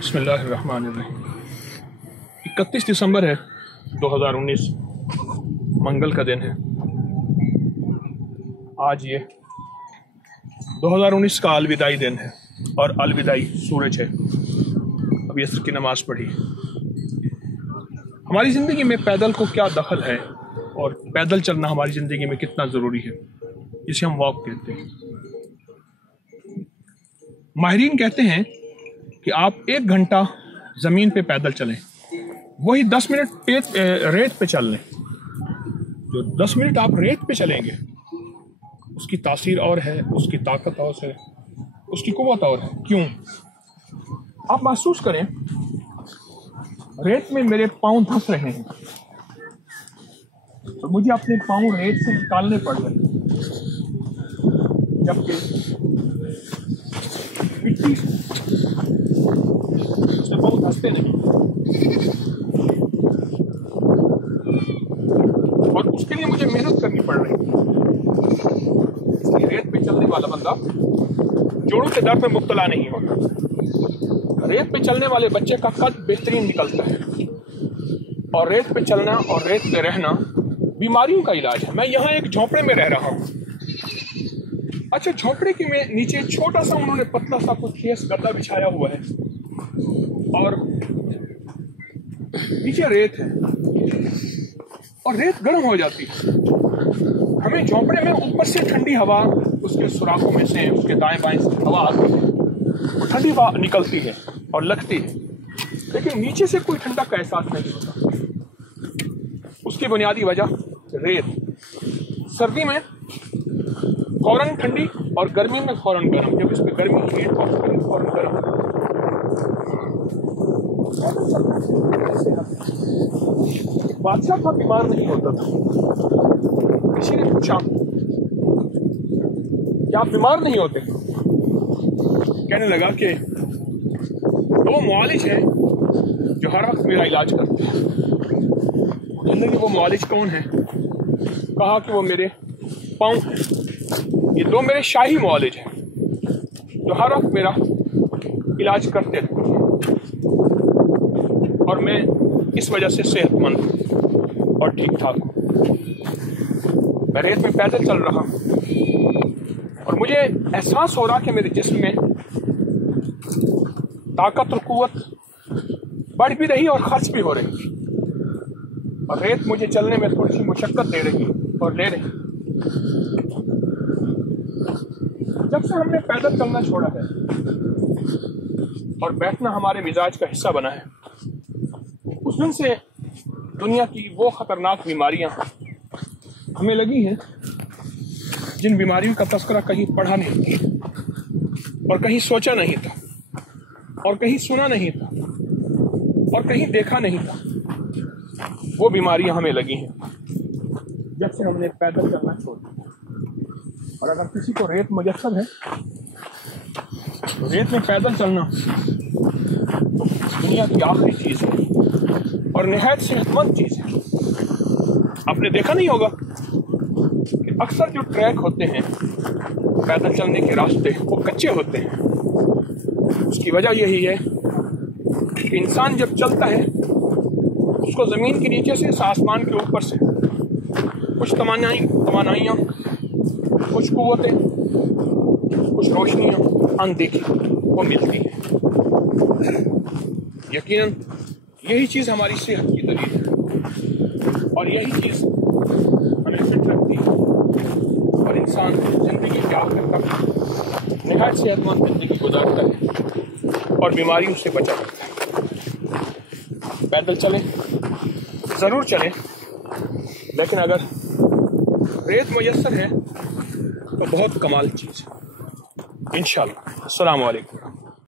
बिस्मिल्लाहिर्रहमानिर्रहीम। 31 दिसंबर है 2019, मंगल का दिन है। आज ये 2019 का अलविदाई दिन है और अलविदाई सूरज है। अभी असर की नमाज पढ़ी। हमारी ज़िंदगी में पैदल को क्या दखल है और पैदल चलना हमारी ज़िंदगी में कितना ज़रूरी है, इसे हम वॉक कहते हैं। माहिरीन कहते हैं कि आप 1 घंटा ज़मीन पे पैदल चलें, वही 10 मिनट रेत पे चल लें। जो 10 मिनट आप रेत पे चलेंगे उसकी तासीर और है, उसकी ताकत और है, उसकी कुव्वत और है। क्यों? आप महसूस करें, रेत में मेरे पाँव धंस रहे हैं तो मुझे अपने पाँव रेत से निकालने पड़ रहे हैं, जबकि मिट्टी से पाँव धंसते नहीं। और उसके लिए मुझे मेहनत करनी पड़ रही है। इसलिए रेत पे चलने वाला बंदा जोड़ों के दर्द में मुब्तला नहीं होता। रेत पे चलने वाले बच्चे का कद बेहतरीन निकलता है। और रेत पे चलना और रेत पे रहना बीमारियों का इलाज है। मैं यहाँ एक झोंपड़े में रह रहा हूँ। अच्छा, झोंपड़े के में नीचे छोटा सा उन्होंने पतला सा कुछ खेस गद्दा बिछाया हुआ है और नीचे रेत है और रेत गर्म हो जाती है। हमें झोंपड़े में ऊपर से ठंडी हवा, उसके सुराखों में से, उसके दाएं बाएं से हवा आती है, वो ठंडी हवा निकलती है और लगती है, लेकिन नीचे से कोई ठंडा का एहसास नहीं होता। उसकी बुनियादी वजह रेत। सर्दी में फौरन ठंडी और गर्मी में फौरन गर्म। जब इस पे गर्मी की रेत और फौरन गर्म। बादशाह था, बीमार नहीं होता था। किसी ने पूछा कि आप बीमार नहीं होते? कहने लगा कि 2 मुआलिज हैं जो हर वक्त मेरा इलाज करते हैं। जिंदगी वो मुआलिज कौन है? कहा कि वो मेरे पाँव हैं। ये 2 मेरे शाही मुआलिज हैं जो हर वक्त मेरा इलाज करते थे और मैं इस वजह से सेहतमंद और ठीक ठाक हूँ। मैं रेत में पैदल चल रहा हूँ और मुझे एहसास हो रहा कि मेरे जिस्म में ताकत और कुव्वत बढ़ भी रही और खर्च भी हो रही। और रेत मुझे चलने में थोड़ी सी मुशक्कत दे रही और ले रही। जब से हमने पैदल चलना छोड़ा है और बैठना हमारे मिजाज का हिस्सा बना है, उस दिन से दुनिया की वो खतरनाक बीमारियां हमें लगी हैं जिन बीमारियों का तस्करा कहीं पढ़ा नहीं था और कहीं सोचा नहीं था और कहीं सुना नहीं था और कहीं देखा नहीं था। वो बीमारियां हमें लगी हैं जब से हमने पैदल चलना छोड़ दिया। और अगर किसी को रेत मुयस्सर है तो रेत में पैदल चलना दुनिया की आखिरी चीज़ है और निहायत सेहतमंद चीज़ है। आपने देखा नहीं होगा कि अक्सर जो ट्रैक होते हैं, पैदल चलने के रास्ते, वो कच्चे होते हैं। उसकी वजह यही है कि इंसान जब चलता है उसको ज़मीन के नीचे से, आसमान के ऊपर से कुछ तवानाइयाँ, कुछ कुव्वतें, कुछ रोशनियाँ अनदेखी वो मिलती हैं। यकीनन यही चीज़ हमारी सेहत की दलील है और यही चीज़ हमें फिट रखती है और इंसान ज़िंदगी के आखिर तक निहायत सेहतमंद ज़िंदगी गुजारता है और बीमारियों से बचा रहता है। पैदल चलें, ज़रूर चलें, लेकिन अगर रेत मुयस्सर है तो बहुत कमाल चीज़ है। इंशाअल्लाह। अस्सलामु अलैकुम।